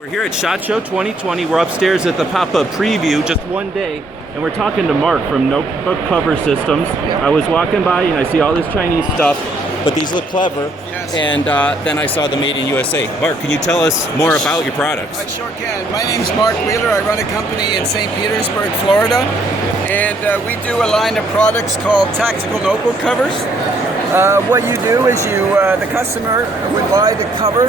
We're here at SHOT Show 2020. We're upstairs at the pop-up preview, just one day, and we're talking to Mark from Notebook Cover Systems. I was walking by and I see all this Chinese stuff, but these look clever. Yes. And then I saw the Made in USA. Mark, can you tell us more about your products? I sure can. My name's Mark Wheeler. I run a company in St. Petersburg, Florida, and we do a line of products called tactical notebook covers. What you do is the customer would buy the cover,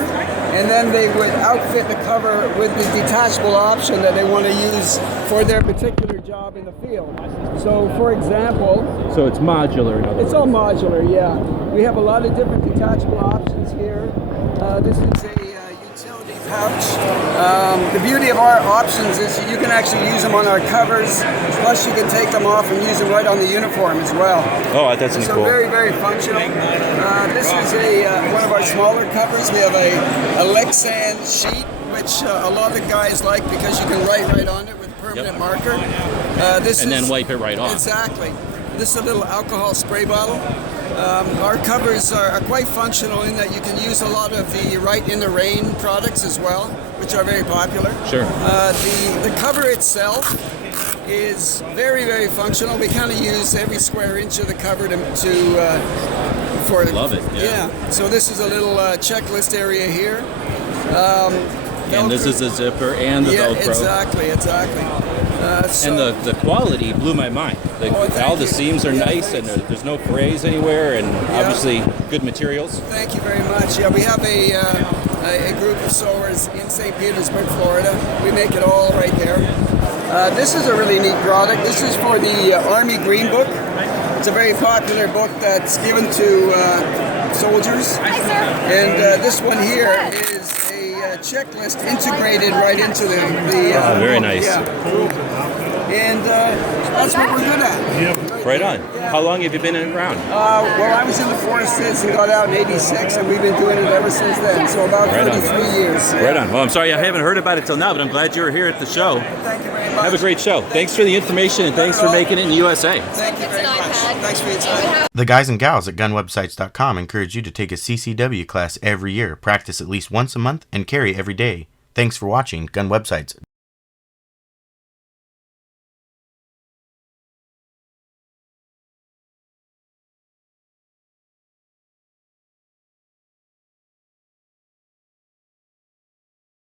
and then they would outfit the cover with the detachable option that they want to use for their particular job in the field. So, for example... So it's modular, in other words. It's all modular, yeah. We have a lot of different detachable options here. This is a utility pouch. The beauty of our options is you can actually use them on our covers, plus you can take them off and use them right on the uniform as well. Oh, that's so cool. Very, very functional. This is one of our smaller covers. We have a Lexan sheet, which a lot of guys like because you can write right on it with a permanent marker. Then wipe it right off. Exactly. This is a little alcohol spray bottle. Our covers are quite functional in that you can use a lot of the Right in the Rain products as well, which are very popular. Sure. The cover itself is very, very functional. We kind of use every square inch of the cover for love it. Yeah. So this is a little checklist area here. And this is a zipper and the Velcro. Exactly. And the quality blew my mind. All the seams are nice, and there's no frays anywhere, and obviously good materials. Thank you very much. Yeah, we have a group of sewers in St. Petersburg, Florida. We make it all right there. This is a really neat product. This is for the Army Green Book. It's a very popular book that's given to soldiers. Hi, sir. And this one here is a checklist integrated right into the very book. nice. Yeah, cool. And that's what we're good at. Right on. Yeah. How long have you been around? Well, I was in the forces and got out in '86, and we've been doing it ever since then. So about 33 years. Right on. Well, I'm sorry I haven't heard about it till now, but I'm glad you were here at the show. Thank you very much. Have a great show. Thanks for the information, and thanks for making it in the USA. Thank you very much. Thanks for your time. The guys and gals at gunwebsites.com encourage you to take a CCW class every year, practice at least once a month, and carry every day. Thanks for watching Gun Websites.